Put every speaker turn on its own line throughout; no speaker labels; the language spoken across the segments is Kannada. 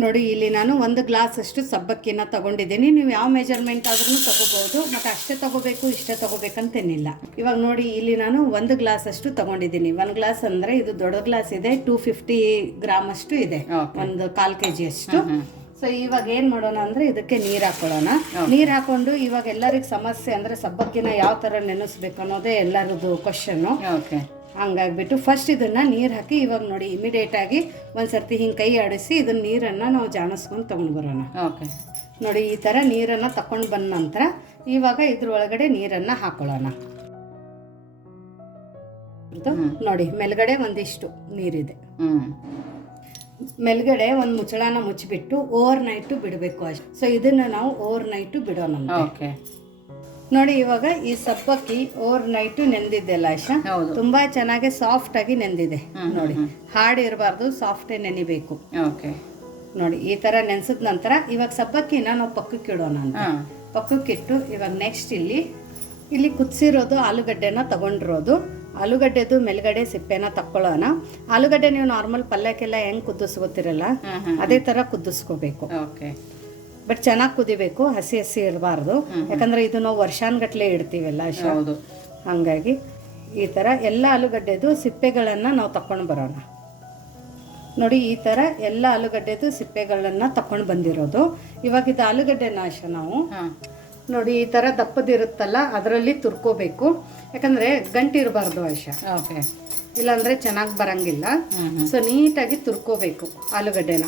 ನೋಡಿ ಇಲ್ಲಿ ನಾನು ಒಂದು ಗ್ಲಾಸ್ ಅಷ್ಟು ಸಬ್ಬಕ್ಕಿನ ತಗೊಂಡಿದ್ದೀನಿ. ನೀವು ಯಾವ ಮೆಜರ್ಮೆಂಟ್ ಆದ್ರೂ ತಗೋಬಹುದು ಮತ್ತೆ ಅಷ್ಟೇ ತಗೋಬೇಕು ಇಷ್ಟೇ ತಗೋಬೇಕಂತೇನಿಲ್ಲ ಇವಾಗ ನೋಡಿ ಇಲ್ಲಿ ನಾನು ಒಂದು ಗ್ಲಾಸ್ ಅಷ್ಟು ತಗೊಂಡಿದ್ದೀನಿ. ಒನ್ ಗ್ಲಾಸ್ ಅಂದ್ರೆ ಇದು ದೊಡ್ಡ ಗ್ಲಾಸ್ ಇದೆ ಟೂ ಫಿಫ್ಟಿ ಗ್ರಾಮ್ ಅಷ್ಟು ಇದೆ. ಒಂದು ಕಾಲ್ ಕೆ ಜಿ ಅಷ್ಟು ಸೊ ಇವಾಗ ಏನ್ ಮಾಡೋಣ ಅಂದ್ರೆ ಇದಕ್ಕೆ ನೀರ್ ಹಾಕೊಳ್ಳೋಣ. ನೀರ್ ಹಾಕೊಂಡು ಇವಾಗ ಎಲ್ಲರಿಗೂ ಸಮಸ್ಯೆ ಅಂದ್ರೆ ಸಬ್ಬಕ್ಕಿನ ಯಾವ ತರ ನೆನೆಸ್ಬೇಕು ಅನ್ನೋದೇ ಎಲ್ಲರದು ಕ್ವಶನ್
ಓಕೆ
ಹಂಗಾಗ್ಬಿಟ್ಟು ಫಸ್ಟ್ ಇದನ್ನು ನೀರು ಹಾಕಿ ಇವಾಗ ನೋಡಿ ಇಮಿಡಿಯೇಟಾಗಿ ಒಂದು ಸರ್ತಿ ಹಿಂಗೆ ಕೈ ಆಡಿಸಿ ಇದನ್ನ ನೀರನ್ನು ನಾವು ಜಾಣಿಸ್ಕೊಂಡು ತೊಗೊಂಡು ಬರೋಣ.
ಓಕೆ
ನೋಡಿ ಈ ಥರ ನೀರನ್ನು ತಕೊಂಡು ಬಂದ ನಂತರ ಇವಾಗ ಇದ್ರೊಳಗಡೆ ನೀರನ್ನು ಹಾಕೊಳ್ಳೋಣ. ನೋಡಿ ಮೇಲ್ಗಡೆ ಒಂದಿಷ್ಟು ನೀರಿದೆ.
ಹ್ಮ್.
ಮೇಲ್ಗಡೆ ಒಂದು ಮುಚ್ಚಳನ ಮುಚ್ಚಿಬಿಟ್ಟು ಓವರ್ ನೈಟು ಬಿಡಬೇಕು ಅಷ್ಟು. ಸೊ ಇದನ್ನು ನಾವು ಓವರ್ ನೈಟು ಬಿಡೋಣ
ಓಕೆ
ನೋಡಿ ಇವಾಗ ಈ ಸಪ್ಪಕ್ಕಿ ಓವರ್ ನೈಟು ನೆಂದಿದ್ದೆಲ್ಲ ಆಶಾ
ಹೌದು.
ತುಂಬಾ ಚೆನ್ನಾಗಿ ಸಾಫ್ಟ್ ಆಗಿ ನೆಂದಿದೆ. ನೋಡಿ ಹಾರ್ಡ್ ಇರಬಾರ್ದು ಸಾಫ್ಟೇ ನೆನಿಬೇಕು.
ಓಕೆ.
ನೋಡಿ ಈ ತರ ನೆನೆಸಿದ ನಂತರ ಇವಾಗ ಸಪ್ಪಕ್ಕಿನ ನಾವು ಪಕ್ಕಕ್ಕೆ ಇಡೋಣ ಅಂತ. ಪಕ್ಕಕ್ಕಿಟ್ಟು ಇವಾಗ ನೆಕ್ಸ್ಟ್ ಇಲ್ಲಿ ಇಲ್ಲಿ ಕುದಿಸಿರೋದು ಆಲೂಗಡ್ಡೆನ ತಗೊಂಡಿರೋದು. ಆಲೂಗಡ್ಡೆದು ಮೇಲ್ಗಡೆ ಸಿಪ್ಪೆನ ತಕ್ಕೊಳ್ಳೋಣ. ಆಲೂಗಡ್ಡೆ ನೀವು ನಾರ್ಮಲ್ ಪಲ್ಯಕ್ಕೆಲ್ಲ ಹೆಂಗ್ ಕುದಿಸ್ಕೋತಿರಲ್ಲ ಅದೇ ತರ ಕುದಿಸ್ಕೋಬೇಕು.
ಓಕೆ.
ಬಟ್ ಚೆನ್ನಾಗಿ ಕುದಿಬೇಕು ಹಸಿ ಹಸಿ ಇರಬಾರ್ದು. ಯಾಕಂದ್ರೆ ಇದು ನಾವು ವರ್ಷಾನ್ಗಟ್ಲೆ ಇಡ್ತೀವಲ್ಲ
ಹೌದು.
ಹಾಗಾಗಿ ಈ ಥರ ಎಲ್ಲ ಆಲೂಗಡ್ಡೆದು ಸಿಪ್ಪೆಗಳನ್ನು ನಾವು ತಕೊಂಡು ಬರೋಣ. ನೋಡಿ ಈ ಥರ ಎಲ್ಲ ಆಲೂಗಡ್ಡೆದು ಸಿಪ್ಪೆಗಳನ್ನು ತಕೊಂಡು ಬಂದಿರೋದು. ಇವಾಗ ಇದು ಆಲೂಗಡ್ಡೆ ನಾಶ ನಾವು. ನೋಡಿ ಈ ಥರ ದಪ್ಪದಿರುತ್ತಲ್ಲ ಅದರಲ್ಲಿ ತುರ್ಕೋಬೇಕು. ಯಾಕಂದರೆ ಗಂಟಿರಬಾರ್ದು ಆಶ
ಓಕೆ.
ಇಲ್ಲಾಂದರೆ ಚೆನ್ನಾಗಿ ಬರಂಗಿಲ್ಲ. ಸೊ ನೀಟಾಗಿ ತುರ್ಕೋಬೇಕು ಆಲೂಗಡ್ಡೆನ.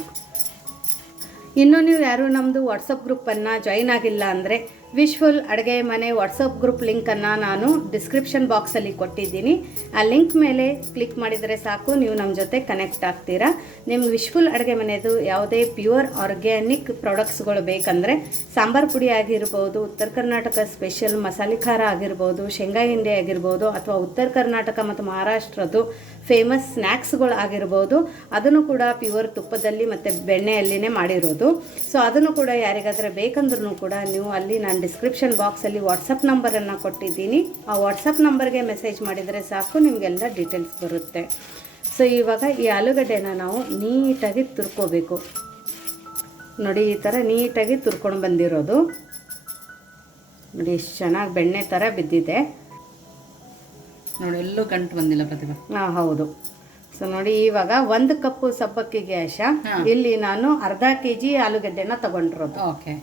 ಇನ್ನು ನೀವು ಯಾರು ನಮ್ಮದು ವಾಟ್ಸಪ್ ಗ್ರೂಪನ್ನು ಜಾಯಿನ್ ಆಗಿಲ್ಲ ಅಂದರೆ ವಿಶ್ವಲ್ ಅಡುಗೆ ಮನೆ ವಾಟ್ಸಪ್ ಗ್ರೂಪ್ ಲಿಂಕನ್ನು ನಾನು ಡಿಸ್ಕ್ರಿಪ್ಷನ್ ಬಾಕ್ಸಲ್ಲಿ ಕೊಟ್ಟಿದ್ದೀನಿ. ಆ ಲಿಂಕ್ ಮೇಲೆ ಕ್ಲಿಕ್ ಮಾಡಿದರೆ ಸಾಕು, ನೀವು ನಮ್ಮ ಜೊತೆ ಕನೆಕ್ಟ್ ಆಗ್ತೀರಾ. ನಿಮ್ಗೆ ವಿಶ್ವಲ್ ಅಡುಗೆ ಮನೆಯದು ಯಾವುದೇ ಪ್ಯೂರ್ ಆರ್ಗ್ಯಾನಿಕ್ ಪ್ರಾಡಕ್ಟ್ಸ್ಗಳು ಬೇಕಂದರೆ ಸಾಂಬಾರ್ ಪುಡಿ ಆಗಿರ್ಬೋದು, ಉತ್ತರ ಕರ್ನಾಟಕ ಸ್ಪೆಷಲ್ ಮಸಾಲೆ ಖಾರ ಆಗಿರ್ಬೋದು, ಶೇಂಗಾ ಹಿಂಡಿ ಆಗಿರ್ಬೋದು, ಅಥವಾ ಉತ್ತರ ಕರ್ನಾಟಕ ಮತ್ತು ಮಹಾರಾಷ್ಟ್ರದ್ದು ಫೇಮಸ್ ಸ್ನ್ಯಾಕ್ಸ್ಗಳು ಆಗಿರ್ಬೋದು ಅದನ್ನು ಕೂಡ ಪ್ಯೂರ್ ತುಪ್ಪದಲ್ಲಿ ಮತ್ತು ಬೆಣ್ಣೆಯಲ್ಲಿನೇ ಮಾಡಿರೋದು. ಸೊ ಅದನ್ನು ಕೂಡ ಯಾರಿಗಾದರೆ ಬೇಕಂದ್ರೂ ಕೂಡ ನೀವು ಅಲ್ಲಿ ನಾನು ಡಿಸ್ಕ್ರಿಪ್ಷನ್ ಬಾಕ್ಸಲ್ಲಿ ವಾಟ್ಸಪ್ ನಂಬರನ್ನು ಕೊಟ್ಟಿದ್ದೀನಿ. ಆ ವಾಟ್ಸಪ್ ನಂಬರ್ಗೆ ಮೆಸೇಜ್ ಮಾಡಿದರೆ ಸಾಕು, ನಿಮಗೆಲ್ಲ ಡೀಟೇಲ್ಸ್ ಬರುತ್ತೆ. ಸೊ ಇವಾಗ ಈ ಆಲೂಗಡ್ಡೆನ ನಾವು ನೀಟಾಗಿ ತುರ್ಕೋಬೇಕು. ನೋಡಿ, ಈ ಥರ ನೀಟಾಗಿ ತುರ್ಕೊಂಡು ಬಂದಿರೋದು. ನೋಡಿ ಎಷ್ಟು ಚೆನ್ನಾಗಿ ಬೆಣ್ಣೆ ಥರ ಬಿದ್ದಿದೆ.
ನೋಡಿ ಎಲ್ಲೂ ಗಂಟು ಬಂದಿಲ್ಲ ಪ್ರತಿಭಾ.
ಹಾಂ ಹೌದು. ಸೊ ನೋಡಿ ಇವಾಗ ಒಂದು ಕಪ್ಪು ಸಬ್ಬಕ್ಕಿಗೆ ಆಶ ಇಲ್ಲಿ ನಾನು ಅರ್ಧ ಕೆ ಜಿ ಆಲೂಗಡ್ಡೆನ ತಗೊಂಡಿರೋದು.
ಓಕೆ.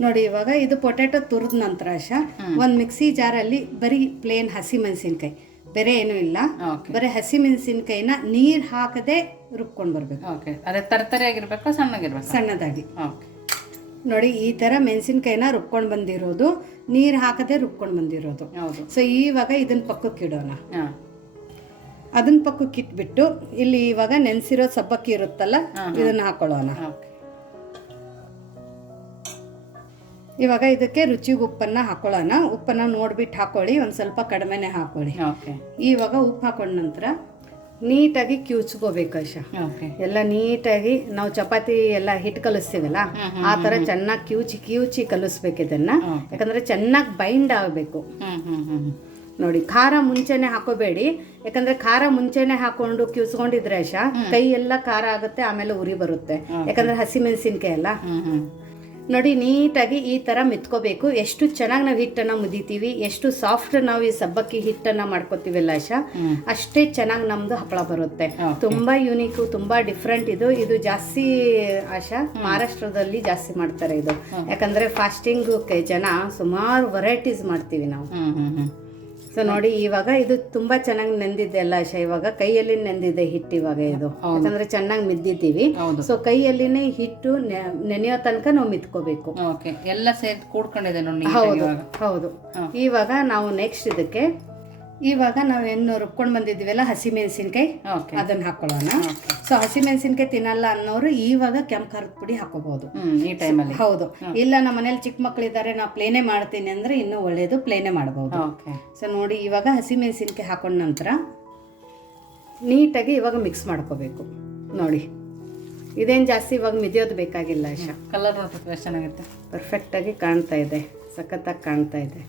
ನೋಡಿ ಇವಾಗ ಇದು ಪೊಟ್ಯಾಟೊ ತುರಿದ ನಂತರ ಆಶ ಒಂದು ಮಿಕ್ಸಿ ಜಾರಲ್ಲಿ ಬರೀ ಪ್ಲೇನ್ ಹಸಿ ಮೆಣಸಿನ್ಕಾಯಿ ಬೇರೆ ಏನೂ ಇಲ್ಲ. ಬರೀ ಹಸಿ ಮೆಣಸಿನ್ಕಾಯಿನ ನೀರು ಹಾಕದೆ ರುಬ್ಕೊಂಡು ಬರಬೇಕು.
ಓಕೆ. ಅದೇ ತರ್ತರಿ ಆಗಿರಬೇಕು ಸಣ್ಣಗಿರ್ಬೇಕಾ?
ಸಣ್ಣದಾಗಿ.
ಓಕೆ.
ನೋಡಿ ಈ ಥರ ಮೆಣಸಿನ್ಕಾಯಿನ ರುಬ್ಕೊಂಡು ಬಂದಿರೋದು. ನೀರು ಹಾಕದೆ ರುಬ್ಕೊಂಡು ಬಂದಿರೋದು.
ಹೌದು.
ಸೊ ಇವಾಗ ಇದನ್ನ ಪಕ್ಕಕ್ಕೆ ಇಡೋಣ. ಅದನ್ನ ಪಕ್ಕಕ್ಕೆ ಇಟ್ಬಿಟ್ಟು ಇಲ್ಲಿ ಇವಾಗ ನೆನೆಸಿರೋ ಸಬ್ಬಕ್ಕಿ ಇರುತ್ತಲ್ಲ ಇದನ್ನ ಹಾಕೊಳ್ಳೋಣ. ಇವಾಗ ಇದಕ್ಕೆ ರುಚಿಗೆ ಉಪ್ಪನ್ನ ಹಾಕೊಳ್ಳೋಣ. ಉಪ್ಪನ್ನ ನೋಡ್ಬಿಟ್ಟು ಹಾಕೊಳ್ಳಿ ಒಂದು ಸ್ವಲ್ಪ ಕಡಿಮೆನೆ ಹಾಕೊಳ್ಳಿ. ಇವಾಗ ಉಪ್ಪು ಹಾಕೊಂಡ ನಂತರ ನೀಟಾಗಿ ಕ್ಯೂಚ್ಕೋಬೇಕು ಅಶ ಎಲ್ಲ ನೀಟಾಗಿ ನಾವು ಚಪಾತಿ ಎಲ್ಲ ಹಿಟ್ಟು ಕಲಿಸ್ತೀವಲ್ಲ ಆ ಥರ ಚೆನ್ನಾಗಿ ಕ್ಯೂಚಿ ಕ್ಯೂಚಿ ಕಲಿಸ್ಬೇಕು ಇದನ್ನ. ಯಾಕಂದ್ರೆ ಚೆನ್ನಾಗಿ ಬೈಂಡ್ ಆಗಬೇಕು. ನೋಡಿ ಖಾರ ಮುಂಚೆನೆ ಹಾಕೋಬೇಡಿ. ಯಾಕಂದ್ರೆ ಖಾರ ಮುಂಚೆನೆ ಹಾಕೊಂಡು ಕ್ಯೂಸ್ಕೊಂಡಿದ್ರೆ ಅಶ ಕೈ ಎಲ್ಲ ಖಾರ ಆಗುತ್ತೆ ಆಮೇಲೆ ಉರಿ ಬರುತ್ತೆ. ಯಾಕಂದ್ರೆ ಹಸಿ ಮೆಣಸಿನ್ಕಾಯಿ ಅಲ್ಲ ನೋಡಿ ನೀಟಾಗಿ ಈ ಥರ ಮೆತ್ಕೋಬೇಕು. ಎಷ್ಟು ಚೆನ್ನಾಗಿ ನಾವು ಹಿಟ್ಟನ್ನು ಮುದಿತೀವಿ ಎಷ್ಟು ಸಾಫ್ಟ್ ನಾವು ಈ ಸಬ್ಬಕ್ಕಿ ಹಿಟ್ಟನ್ನು ಮಾಡ್ಕೋತೀವಲ್ಲ ಆಶಾ? ಅಷ್ಟೇ ಚೆನ್ನಾಗಿ ನಮ್ದು ಹಪ್ಪಳ ಬರುತ್ತೆ. ತುಂಬ ತುಂಬಾ ತುಂಬ ಡಿಫ್ರೆಂಟ್ ಇದು. ಇದು ಜಾಸ್ತಿ ಆಶಾ ಮಹಾರಾಷ್ಟ್ರದಲ್ಲಿ ಜಾಸ್ತಿ ಮಾಡ್ತಾರೆ ಇದು. ಯಾಕಂದ್ರೆ ಫಾಸ್ಟಿಂಗ್ ಜನ ಸುಮಾರು ವೆರೈಟೀಸ್ ಮಾಡ್ತೀವಿ ನಾವು. ಸೊ ನೋಡಿ ಇವಾಗ ಇದು ತುಂಬಾ ಚೆನ್ನಾಗಿ ನೆಂದಿದೆ ಅಲ್ಲ ಆಶಾ ಇವಾಗ ಕೈಯಲ್ಲಿ ನೆಂದಿದೆ ಹಿಟ್ಟು ಇವಾಗ ಇದು. ಯಾಕಂದ್ರೆ ಚೆನ್ನಾಗಿ ಮಿದ್ದಿದ್ದೀವಿ. ಸೊ ಕೈಯಲ್ಲಿನೇ ಹಿಟ್ಟು ನೆನೆಯೋ ತನಕ ನಾವು ಮಿತ್ಕೋಬೇಕು.
ಎಲ್ಲ ಸೇರಿ ಕೂಡ್ಕೊಂಡಿದೆ ನೋಡಿ
ಹೌದು ಹೌದು. ಇವಾಗ ನಾವು ನೆಕ್ಸ್ಟ್ ಇದಕ್ಕೆ ಇವಾಗ ನಾವೇನು ರುಬ್ಕೊಂಡು ಬಂದಿದ್ದೀವಲ್ಲ ಹಸಿ ಮೆಣಸಿನ್ಕಾಯಿ ಅದನ್ನು ಹಾಕೊಳ್ಳೋಣ. ಸೊ ಹಸಿ ಮೆಣಸಿನ್ಕಾಯಿ ತಿನ್ನಲ್ಲ ಅನ್ನೋರು ಇವಾಗ ಕೆಂಪು ಖಾರದ ಪುಡಿ ಹಾಕೋಬಹುದು.
ಈ ಟೈಮಲ್ಲಿ
ಹೌದು. ಇಲ್ಲ ನಮ್ಮ ಮನೇಲಿ ಚಿಕ್ಕ ಮಕ್ಕಳಿದ್ದಾರೆ ನಾವು ಪ್ಲೇನೇ ಮಾಡ್ತೀನಿ ಅಂದ್ರೆ ಇನ್ನೂ ಒಳ್ಳೇದು ಪ್ಲೇನೇ ಮಾಡಬಹುದು. ಸೊ ನೋಡಿ ಇವಾಗ ಹಸಿ ಮೆಣಸಿನ್ಕಾಯಿ ಹಾಕೊಂಡ ನಂತರ ನೀಟಾಗಿ ಇವಾಗ ಮಿಕ್ಸ್ ಮಾಡ್ಕೋಬೇಕು. ನೋಡಿ. ಇದೇನು ಜಾಸ್ತಿ ಇವಾಗ ಮಿದಿಯೋದು ಬೇಕಾಗಿಲ್ಲ
ಕಲರ್ ಚೆನ್ನಾಗುತ್ತೆ
ಪರ್ಫೆಕ್ಟಾಗಿ ಕಾಣ್ತಾ ಇದೆ. ಸಖತ್ತಾಗಿ ಕಾಣ್ತಾ ಇದೆ.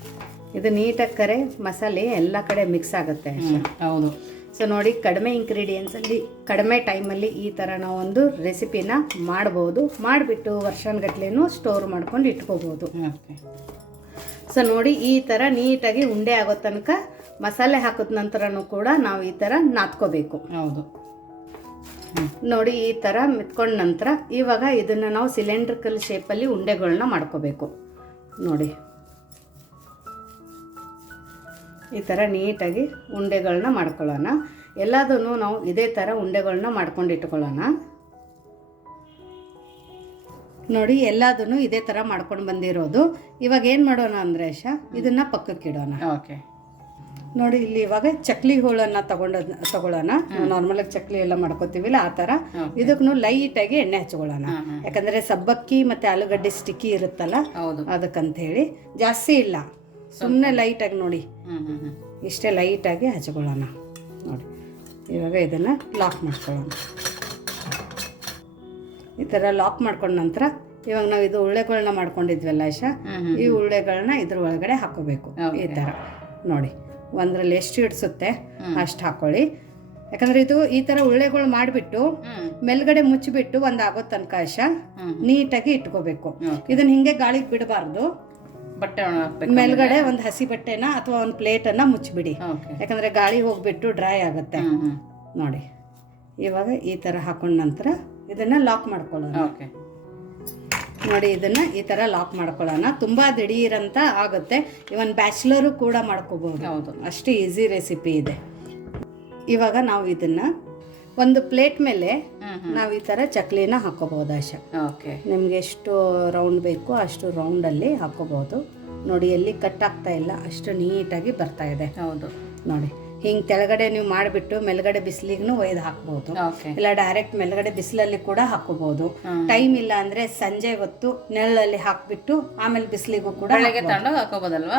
ಇದು ನೀಟಾಗಿ ಕರೆ ಮಸಾಲೆ ಎಲ್ಲ ಕಡೆ ಮಿಕ್ಸ್ ಆಗುತ್ತೆ
ಹೌದು.
ಸೊ ನೋಡಿ ಕಡಿಮೆ ಇಂಗ್ರೀಡಿಯೆಂಟ್ಸಲ್ಲಿ ಕಡಿಮೆ ಟೈಮಲ್ಲಿ ಈ ಥರ ಒಂದು ರೆಸಿಪಿನ ಮಾಡ್ಬೋದು. ಮಾಡಿಬಿಟ್ಟು ವರ್ಷಾನ್ಗಟ್ಲೆನೂ ಸ್ಟೋರ್ ಮಾಡ್ಕೊಂಡು ಇಟ್ಕೋಬೋದು. ಸೊ ನೋಡಿ ಈ ಥರ ನೀಟಾಗಿ ಉಂಡೆ ಆಗೋ ತನಕ ಮಸಾಲೆ ಹಾಕಿದ ನಂತರನೂ ಕೂಡ ನಾವು ಈ ಥರ ನಾದ್ಕೋಬೇಕು.
ಹೌದು.
ನೋಡಿ ಈ ಥರ ಮೆತ್ಕೊಂಡ ನಂತರ ಇವಾಗ ಇದನ್ನು ನಾವು ಸಿಲಿಂಡ್ರಿಕಲ್ ಶೇಪಲ್ಲಿ ಉಂಡೆಗಳನ್ನ ಮಾಡ್ಕೋಬೇಕು. ನೋಡಿ. ಈ ಥರ ನೀಟಾಗಿ ಉಂಡೆಗಳನ್ನ ಮಾಡ್ಕೊಳ್ಳೋಣ. ಎಲ್ಲದನ್ನು ನಾವು ಇದೇ ಥರ ಉಂಡೆಗಳನ್ನ ಮಾಡ್ಕೊಂಡು ಇಟ್ಕೊಳ್ಳೋಣ. ನೋಡಿ ಎಲ್ಲದನ್ನು ಇದೇ ಥರ ಮಾಡ್ಕೊಂಡು ಬಂದಿರೋದು. ಇವಾಗ ಏನು ಮಾಡೋಣ ಅಂದರೆ ಶಾ ಇದನ್ನು ಪಕ್ಕಕ್ಕೆ ಇಡೋಣ.
ಓಕೆ.
ನೋಡಿ ಇಲ್ಲಿ ಇವಾಗ ಚಕ್ಲಿ ಹೋಳನ್ನ ತಗೊಂಡ ತಗೊಳ್ಳೋಣ. ನಾರ್ಮಲಾಗಿ ಚಕ್ಲಿ ಎಲ್ಲ ಮಾಡ್ಕೋತೀವಿಲ್ಲ ಆ ಥರ. ಇದಕ್ಕೂ ಲೈಟಾಗಿ ಎಣ್ಣೆ ಹಚ್ಕೊಳ್ಳೋಣ. ಯಾಕಂದರೆ ಸಬ್ಬಕ್ಕಿ ಮತ್ತು ಆಲೂಗಡ್ಡೆ ಸ್ಟಿಕ್ಕಿ ಇರುತ್ತಲ್ಲ ಹೇಳಿ ಜಾಸ್ತಿ ಇಲ್ಲ. ಸುಮ್ಮನೆ ಲೈಟಾಗಿ ನೋಡಿ. ಇಷ್ಟೇ ಲೈಟಾಗಿ ಹಚ್ಕೊಳ್ಳೋಣ. ನೋಡಿ. ಇವಾಗ ಇದನ್ನು ಲಾಕ್ ಮಾಡ್ಕೊಳ್ಳೋಣ. ಈ ಥರ ಲಾಕ್ ಮಾಡ್ಕೊಂಡ ನಂತರ ಇವಾಗ ನಾವು ಇದು ಉಳ್ಳೆಗಳನ್ನ ಮಾಡ್ಕೊಂಡಿದ್ವಲ್ಲ
ಐಶಾ?
ಈ ಉಳ್ಳೆಗಳನ್ನ ಇದ್ರ ಒಳಗಡೆ ಹಾಕೋಬೇಕು ಈ. ಥರ ನೋಡಿ. ಒಂದರಲ್ಲಿ ಎಷ್ಟು ಹಿಡಿಸುತ್ತೆ ಅಷ್ಟು ಹಾಕೊಳ್ಳಿ. ಯಾಕಂದ್ರೆ ಇದು ಈ ತರ ಉಳ್ಳೆಗಳು ಮಾಡಿಬಿಟ್ಟು ಮೇಲ್ಗಡೆ ಮುಚ್ಚಿಬಿಟ್ಟು ಒಂದಾಗೋ ಆಗೋ ತನಕ
ಐಶಾ
ನೀಟಾಗಿ ಇಟ್ಕೋಬೇಕು. ಇದನ್ನ ಹಿಂಗೆ ಗಾಳಿಗೆ ಬಿಡಬಾರ್ದು.
ಬಟ್ಟೆ ಹಾಕ್ಬೇಕು
ಮೇಲ್ಗಡೆ ಒಂದು ಹಸಿ ಬಟ್ಟೆನ ಅಥವಾ ಒಂದು ಪ್ಲೇಟನ್ನು ಮುಚ್ಚಿಬಿಡಿ. ಯಾಕಂದರೆ ಗಾಳಿ ಹೋಗ್ಬಿಟ್ಟು ಡ್ರೈ ಆಗುತ್ತೆ. ನೋಡಿ ಇವಾಗ ಈ ಥರ ಹಾಕೊಂಡ ನಂತರ ಇದನ್ನು ಲಾಕ್ ಮಾಡ್ಕೊಳ್ಳೋಣ.
ಓಕೆ
ನೋಡಿ ಇದನ್ನು ಈ ಥರ ಲಾಕ್ ಮಾಡ್ಕೊಳ್ಳೋಣ. ತುಂಬ ದಿಢೀರಂತ ಆಗುತ್ತೆ. ಇವನ್ ಬ್ಯಾಚುಲರು ಕೂಡ ಮಾಡ್ಕೋಬಹುದು
ಹೌದು.
ಅಷ್ಟು ಈಸಿ ರೆಸಿಪಿ ಇದೆ. ಇವಾಗ ನಾವು ಇದನ್ನು ಒಂದು ಪ್ಲೇಟ್ ಮೇಲೆ ನಾವು ಈ ಥರ ಚಕ್ಲಿನ ಹಾಕೋಬಹುದು ಆಶ.
ಓಕೆ.
ನಿಮಗೆ ಎಷ್ಟು ರೌಂಡ್ ಬೇಕು ಅಷ್ಟು ರೌಂಡಲ್ಲಿ ಹಾಕೋಬಹುದು ನೋಡಿ ಎಲ್ಲಿ ಕಟ್ ಆಗ್ತಾ ಇಲ್ಲ ಅಷ್ಟು ನೀಟಾಗಿ ಬರ್ತಾ ಇದೆ.
ಹೌದು.
ನೋಡಿ ಹಿಂಗೆ ಕೆಳಗಡೆ ನೀವು ಮಾಡಿಬಿಟ್ಟು ಮೇಲ್ಗಡೆ ಬಿಸಿಲಿಗೂ ಒಯ್ದು ಹಾಕ್ಬೋದು. ಇಲ್ಲ ಡೈರೆಕ್ಟ್ ಮೇಲ್ಗಡೆ ಬಿಸಿಲಲ್ಲಿ ಕೂಡ ಹಾಕೋಬಹುದು ಟೈಮ್ ಇಲ್ಲ ಅಂದ್ರೆ ಸಂಜೆ ಹೊತ್ತು ನೆರಳಲ್ಲಿ ಹಾಕ್ಬಿಟ್ಟು ಆಮೇಲೆ ಬಿಸಿಲಿಗೂ ಕೂಡ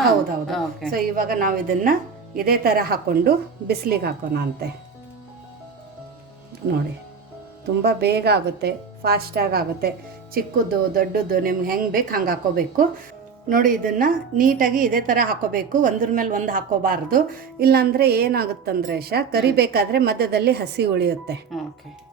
ಹೌದೌದು. ಸೊ ಇವಾಗ ನಾವು ಇದನ್ನ ಇದೇ ತರ ಹಾಕೊಂಡು ಬಿಸಿಲಿಗೆ ಹಾಕೋಣ ಅಂತೆ. ನೋಡಿ. ತುಂಬ ಬೇಗ ಆಗುತ್ತೆ ಫಾಸ್ಟಾಗಿ ಆಗುತ್ತೆ. ಚಿಕ್ಕದು ದೊಡ್ಡದು ನಿಮ್ಗೆ ಹೆಂಗೆ ಬೇಕು ಹಂಗೆ ಹಾಕೋಬೇಕು. ನೋಡಿ, ಇದನ್ನು ನೀಟಾಗಿ ಇದೇ ಥರ ಹಾಕೋಬೇಕು. ಒಂದ್ರ ಮೇಲೆ ಒಂದು ಹಾಕೋಬಾರ್ದು. ಇಲ್ಲಾಂದರೆ ಏನಾಗುತ್ತಂದ್ರೆ ಶ, ಕರಿಬೇಕಾದ್ರೆ ಮಧ್ಯದಲ್ಲಿ ಹಸಿ ಉಳಿಯುತ್ತೆ.
ಓಕೆ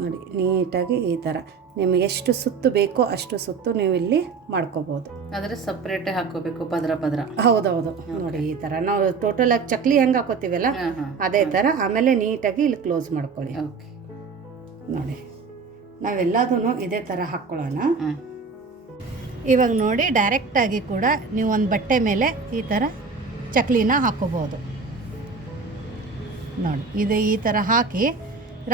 ನೋಡಿ ನೀಟಾಗಿ ಈ ಥರ ನಿಮಗೆ ಎಷ್ಟು ಸುತ್ತು ಬೇಕೋ ಅಷ್ಟು ಸುತ್ತು ನೀವು ಇಲ್ಲಿ ಮಾಡ್ಕೋಬೋದು.
ಆದರೆ ಸಪ್ರೇಟೇ ಹಾಕೋಬೇಕು ಪದ್ರ ಪದ್ರ.
ಹೌದೌದು. ನೋಡಿ ಈ ಥರ ನಾವು ಟೋಟಲ್ ಆಗಿ ಚಕ್ಲಿ ಹೆಂಗೆ ಹಾಕೋತೀವಲ್ಲ ಅದೇ ಥರ ಆಮೇಲೆ ನೀಟಾಗಿ ಇಲ್ಲಿ ಕ್ಲೋಸ್ ಮಾಡ್ಕೊಳ್ಳಿ.
ಓಕೆ
ನೋಡಿ ನಾವೆಲ್ಲದೂ ಇದೇ ಥರ ಹಾಕ್ಕೊಳ್ಳೋಣ ಇವಾಗ ನೋಡಿ ಡೈರೆಕ್ಟಾಗಿ ಕೂಡ ನೀವು ಒಂದು ಬಟ್ಟೆ ಮೇಲೆ ಈ ಥರ ಚಕ್ಲಿನ ಹಾಕೋಬೋದು. ನೋಡಿ ಇದು ಈ ಥರ ಹಾಕಿ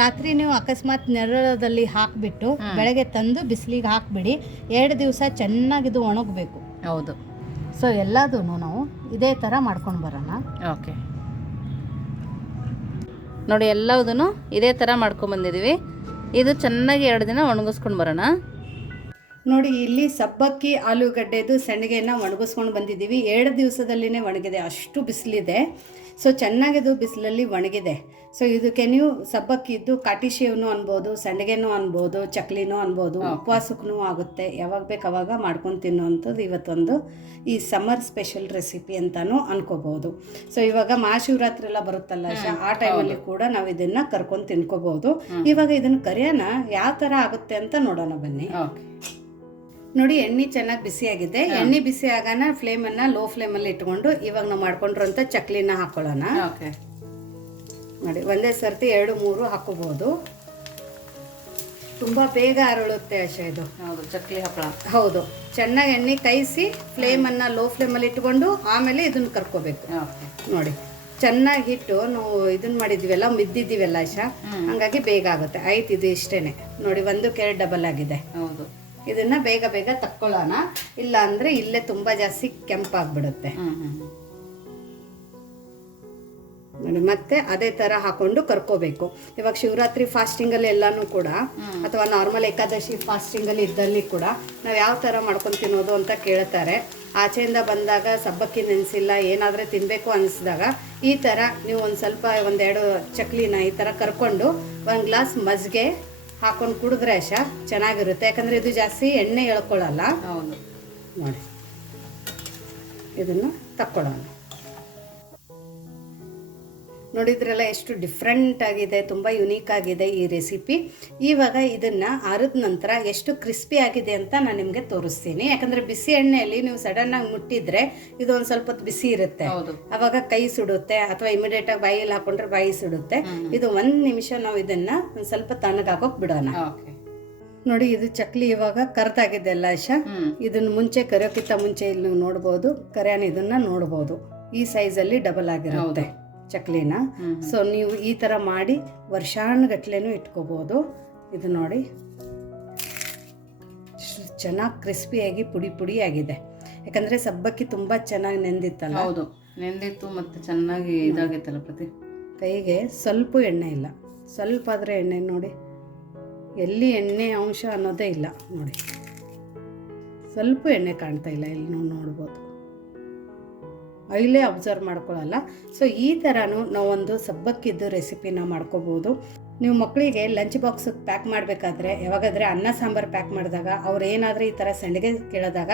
ರಾತ್ರಿ ನೀವು ಅಕಸ್ಮಾತ್ ನೆರಳದಲ್ಲಿ ಹಾಕಿಬಿಟ್ಟು ಬೆಳಗ್ಗೆ ತಂದು ಬಿಸಿಲಿಗೆ ಹಾಕಿಬಿಡಿ. ಎರಡು ದಿವಸ ಚೆನ್ನಾಗಿದು ಒಣಗಬೇಕು.
ಹೌದು.
ಸೊ ಎಲ್ಲದೂ ನಾವು ಇದೇ ಥರ ಮಾಡ್ಕೊಂಡು ಬರೋಣ.
ಓಕೆ. ನೋಡಿ ಎಲ್ಲದೂ ಇದೇ ಥರ ಮಾಡ್ಕೊಂಬಂದಿದ್ದೀವಿ ಇದು ಚೆನ್ನಾಗಿ ಎರಡು ದಿನ ಒಣಗಿಸ್ಕೊಂಡು ಬರೋಣ.
ನೋಡಿ ಇಲ್ಲಿ ಸಬ್ಬಕ್ಕಿ ಆಲೂಗಡ್ಡೆದು ಸೆಣಗೆಯನ್ನು ಒಣಗಿಸ್ಕೊಂಡು ಬಂದಿದ್ದೀವಿ ಎರಡು ದಿವಸದಲ್ಲಿನೇ ಒಣಗಿದೆ. ಅಷ್ಟು ಬಿಸಿಲಿದೆ. ಸೊ ಚೆನ್ನಾಗಿದು ಬಿಸಿಲಲ್ಲಿ ಒಣಗಿದೆ. ಸೊ ಇದಕ್ಕೆ ನೀವು ಸಬ್ಬಕ್ಕಿದ್ದು ಕಾಟಿ ಶೇವ್ನು ಅನ್ಬೋದು ಸಂಡಿಗೆನೂ ಅನ್ಬೋದು ಚಕ್ಲಿನೂ ಅನ್ಬೋದು ಉಪವಾಸಕ್ಕೂ ಆಗುತ್ತೆ. ಯಾವಾಗ ಬೇಕು ಅವಾಗ ಮಾಡ್ಕೊಂಡು ತಿನ್ನುವಂಥದ್ದು ಇವತ್ತೊಂದು ಈ ಸಮ್ಮರ್ ಸ್ಪೆಷಲ್ ರೆಸಿಪಿ ಅಂತಲೂ ಅನ್ಕೋಬಹುದು ಸೊ ಇವಾಗ ಮಹಾಶಿವರಾತ್ರಿ ಎಲ್ಲ ಬರುತ್ತಲ್ಲ ಆ ಟೈಮಲ್ಲಿ ಕೂಡ ನಾವು ಇದನ್ನ ಕರ್ಕೊಂಡು ತಿನ್ಕೋಬಹುದು ಇವಾಗ ಇದನ್ನ ಕರಿಯೋಣ ಯಾವ ಥರ ಆಗುತ್ತೆ ಅಂತ ನೋಡೋಣ ಬನ್ನಿ. ನೋಡಿ ಎಣ್ಣೆ ಚೆನ್ನಾಗಿ ಬಿಸಿಯಾಗಿದೆ ಎಣ್ಣೆ ಬಿಸಿ ಆಗಾನ ಫ್ಲೇಮನ್ನ ಲೋ ಫ್ಲೇಮಲ್ಲಿ ಇಟ್ಕೊಂಡು ಇವಾಗ ನಾವು ಮಾಡ್ಕೊಂಡಿರೋಂಥ ಚಕ್ಲಿನ ಹಾಕೊಳ್ಳೋಣ.
ಓಕೆ.
ನೋಡಿ ಒಂದೇ ಸರ್ತಿ ಎರಡು ಮೂರು ಹಾಕೋಬಹುದು ತುಂಬ ಬೇಗ ಅರಳುತ್ತೆ ಆಶಾ ಇದು.
ಹೌದು ಚಕ್ಲಿ ಹಪ್ಪಳ.
ಹೌದು ಚೆನ್ನಾಗಿ ಎಣ್ಣೆ ಕೈಸಿ ಫ್ಲೇಮನ್ನು ಲೋ ಫ್ಲೇಮಲ್ಲಿ ಇಟ್ಕೊಂಡು ಆಮೇಲೆ ಇದನ್ನು ಕರ್ಕೋಬೇಕು.
ಓಕೆ.
ನೋಡಿ ಚೆನ್ನಾಗಿ ಹಿಟ್ಟು ನಾವು ಇದನ್ನ ಮಾಡಿದ್ವಿಲ್ಲ ಮಿದ್ದಿದ್ದೀವಲ್ಲ ಆಶಾ? ಹಂಗಾಗಿ ಬೇಗ ಆಗುತ್ತೆ. ಆಯ್ತು ಇದು ಇಷ್ಟೇನೆ. ನೋಡಿ ಒಂದು ಕೆರೆ ಡಬಲ್ ಆಗಿದೆ.
ಹೌದು.
ಇದನ್ನ ಬೇಗ ಬೇಗ ತಕ್ಕೊಳ್ಳೋಣ. ಇಲ್ಲ ಅಂದ್ರೆ ಇಲ್ಲೇ ತುಂಬಾ ಜಾಸ್ತಿ ಕೆಂಪಾಗ್ಬಿಡುತ್ತೆ. ನೋಡಿ ಮತ್ತೆ ಅದೇ ತರ ಹಾಕೊಂಡು ಕರ್ಕೋಬೇಕು. ಇವಾಗ ಶಿವರಾತ್ರಿ ಫಾಸ್ಟಿಂಗ್ ಅಲ್ಲಿ ಎಲ್ಲಾನು ಕೂಡ ಅಥವಾ ನಾರ್ಮಲ್ ಏಕಾದಶಿ ಫಾಸ್ಟಿಂಗ್ ಅಲ್ಲಿ ಇದ್ದಲ್ಲಿ ಕೂಡ ನಾವು ಯಾವ ತರ ಮಾಡ್ಕೊಂಡು ತಿನ್ನೋದು ಅಂತ ಕೇಳ್ತಾರೆ. ಆಚೆಯಿಂದ ಬಂದಾಗ ಸಬ್ಬಕ್ಕಿ ನೆನೆಸಿಲ್ಲ ಏನಾದ್ರೆ ತಿನ್ಬೇಕು ಅನಿಸಿದಾಗ ಈ ತರ ನೀವು ಒಂದು ಸ್ವಲ್ಪ ಒಂದೆರಡು ಚಕ್ಲಿನ ಈ ತರ ಕರ್ಕೊಂಡು ಒಂದು ಗ್ಲಾಸ್ ಮಜ್ಜಿಗೆ ಹಾಕೊಂಡು ಕುಡಿದ್ರೆ ಆಶಾ ಚೆನ್ನಾಗಿರುತ್ತೆ. ಯಾಕಂದ್ರೆ ಇದು ಜಾಸ್ತಿ ಎಣ್ಣೆ ಎಳ್ಕೊಳ್ಳಲ್ಲ.
ಹೌದು.
ನೋಡಿ. ಇದನ್ನು ತಕ್ಕೊಳ್ಳೋಣ. ನೋಡಿದ್ರಲ್ಲ ಎಷ್ಟು ಡಿಫ್ರೆಂಟ್ ಆಗಿದೆ ತುಂಬ ಯುನೀಕ್ ಆಗಿದೆ ಈ ರೆಸಿಪಿ ಇವಾಗ ಇದನ್ನು ಆರಿದ ನಂತರ ಎಷ್ಟು ಕ್ರಿಸ್ಪಿ ಆಗಿದೆ ಅಂತ ನಾನು ನಿಮಗೆ ತೋರಿಸ್ತೀನಿ. ಯಾಕಂದರೆ ಬಿಸಿ ಎಣ್ಣೆಯಲ್ಲಿ ನೀವು ಸಡನ್ನಾಗಿ ಮುಟ್ಟಿದ್ರೆ ಇದು ಒಂದು ಸ್ವಲ್ಪ ಬಿಸಿ ಇರುತ್ತೆ. ಅವಾಗ ಕೈ ಸುಡುತ್ತೆ ಅಥವಾ ಇಮಿಡಿಯೇಟ್ ಆಗಿ ಬಾಯಲ್ಲಿ ಹಾಕೊಂಡ್ರೆ ಬಾಯಿ ಸುಡುತ್ತೆ. ಇದು ಒಂದು ನಿಮಿಷ ನಾವು ಇದನ್ನ ಒಂದು ಸ್ವಲ್ಪ ತಣ್ಣಗಾಕೋಕ್ ಬಿಡೋಣ. ನೋಡಿ ಇದು ಚಕ್ಲಿ ಇವಾಗ ಕರ್ದಾಗಿದೆ ಅಲ್ಲ ಆಶಾ? ಇದನ್ನ ಮುಂಚೆ ಕರೆಯೋಕ್ಕಿಂತ ಮುಂಚೆ ಇಲ್ಲಿ ನೀವು ನೋಡ್ಬೋದು. ಕರಿಯಾನ ಇದನ್ನ ನೋಡ್ಬೋದು. ಈ ಸೈಜಲ್ಲಿ ಡಬಲ್ ಆಗಿರುತ್ತೆ. ಚಕ್ಲಿನ. ಸೊ ನೀವು ಈ ಥರ ಮಾಡಿ ವರ್ಷಾನುಗಟ್ಲೆನೂ ಇಟ್ಕೋಬೋದು. ಇದು ನೋಡಿ. ಚೆನ್ನಾಗಿ ಕ್ರಿಸ್ಪಿಯಾಗಿ ಪುಡಿ ಪುಡಿ ಆಗಿದೆ. ಯಾಕಂದರೆ ಸಬ್ಬಕ್ಕಿ ತುಂಬ ಚೆನ್ನಾಗಿ ನೆಂದಿತ್ತಲ್ಲ?
ಹೌದು. ನೆಂದಿತ್ತು ಮತ್ತೆ ಚೆನ್ನಾಗಿ ಇದಾಗಿತ್ತಲ್ಲ ಪ್ರತಿ.
ಕೈಗೆ ಸ್ವಲ್ಪ ಎಣ್ಣೆ ಇಲ್ಲ. ಸ್ವಲ್ಪ ಆದರೆ ಎಣ್ಣೆ ನೋಡಿ. ಎಲ್ಲಿ ಎಣ್ಣೆ ಅಂಶ ಅನ್ನೋದೇ ಇಲ್ಲ ನೋಡಿ. ಸ್ವಲ್ಪ ಎಣ್ಣೆ ಕಾಣ್ತಾ ಇಲ್ಲ ಇಲ್ಲಿ ನೀವು ನೋಡ್ಬೋದು. ಐಲೇ ಅಬ್ಸರ್ವ್ ಮಾಡ್ಕೊಳ್ಳಲ್ಲ. ಸೊ ಈ ಥರನೂ ನಾವೊಂದು ಸಬ್ಬಕ್ಕಿದ್ದು ರೆಸಿಪಿನ ಮಾಡ್ಕೋಬೋದು. ನೀವು ಮಕ್ಕಳಿಗೆ ಲಂಚ್ ಬಾಕ್ಸ್ ಪ್ಯಾಕ್ ಮಾಡಬೇಕಾದ್ರೆ ಯಾವಾಗಾದರೆ ಅನ್ನ ಸಾಂಬಾರು ಪ್ಯಾಕ್ ಮಾಡಿದಾಗ ಅವ್ರು ಏನಾದರೂ ಈ ಥರ ಸಂಡಿಗೆ ಕೇಳಿದಾಗ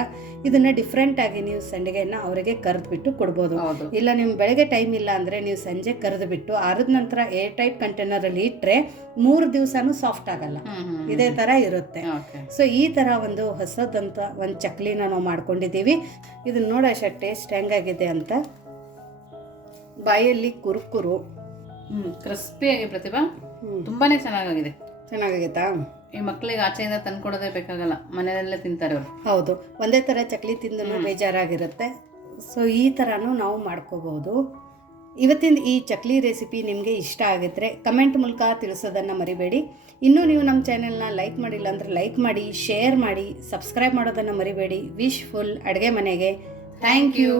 ಇದನ್ನು ಡಿಫ್ರೆಂಟಾಗಿ ನೀವು ಸಂಡಿಗೆಯನ್ನು ಅವರಿಗೆ ಕರೆದ್ಬಿಟ್ಟು ಕೊಡ್ಬೋದು.
ಹೌದು.
ಇಲ್ಲ ನಿಮ್ಮ ಬೆಳಗ್ಗೆ ಟೈಮ್ ಇಲ್ಲ ಅಂದರೆ ನೀವು ಸಂಜೆ ಕರೆದು ಬಿಟ್ಟು ಆರಿದ ನಂತರ ಏರ್ ಟೈಟ್ ಕಂಟೈನರಲ್ಲಿ ಇಟ್ಟರೆ ಮೂರು ದಿವಸನೂ ಸಾಫ್ಟ್ ಆಗಲ್ಲ. ಇದೇ ಥರ ಇರುತ್ತೆ. ಸೊ ಈ ಥರ ಒಂದು ಹೊಸದಂತ ಒಂದು ಚಕ್ಲಿನ ನಾವು ಮಾಡ್ಕೊಂಡಿದ್ದೀವಿ. ಇದನ್ನ ನೋಡೋಷ ಟೇಸ್ಟ್ ಹೆಂಗಾಗಿದೆ ಅಂತ. ಬಾಯಲ್ಲಿ ಕುರುಕುರು.
ಕ್ರಿಸ್ಪಿಯಾಗಿ ಪ್ರತಿಭಾ. ತುಂಬಾನೇ ಚೆನ್ನಾಗಾಗಿದೆ.
ಚೆನ್ನಾಗಾಗೈತಾ?
ಈ ಮಕ್ಕಳಿಗೆ ಆಚೆಯಿಂದ ತಂದ್ಕೊಡೋದೇ ಬೇಕಾಗಲ್ಲ ಮನೆಯಲ್ಲೇ ತಿಂತಾರೆ ಅವರು.
ಹೌದು ಒಂದೇ ಥರ ಚಕ್ಲಿ ತಿಂದು ಬೇಜಾರಾಗಿರುತ್ತೆ. ಸೊ ಈ ಥರನೂ ನಾವು ಮಾಡ್ಕೋಬಹುದು. ಇವತ್ತಿನ ಈ ಚಕ್ಲಿ ರೆಸಿಪಿ ನಿಮಗೆ ಇಷ್ಟ ಆಗಿದ್ರೆ ಕಮೆಂಟ್ ಮೂಲಕ ತಿಳಿಸೋದನ್ನು ಮರಿಬೇಡಿ. ಇನ್ನೂ ನೀವು ನಮ್ಮ ಚಾನೆಲ್ನ ಲೈಕ್ ಮಾಡಿಲ್ಲ ಅಂದರೆ ಲೈಕ್ ಮಾಡಿ ಶೇರ್ ಮಾಡಿ ಸಬ್ಸ್ಕ್ರೈಬ್ ಮಾಡೋದನ್ನು ಮರಿಬೇಡಿ. ವಿಶ್ ಫುಲ್ ಅಡುಗೆ ಮನೆಗೆ. Thank you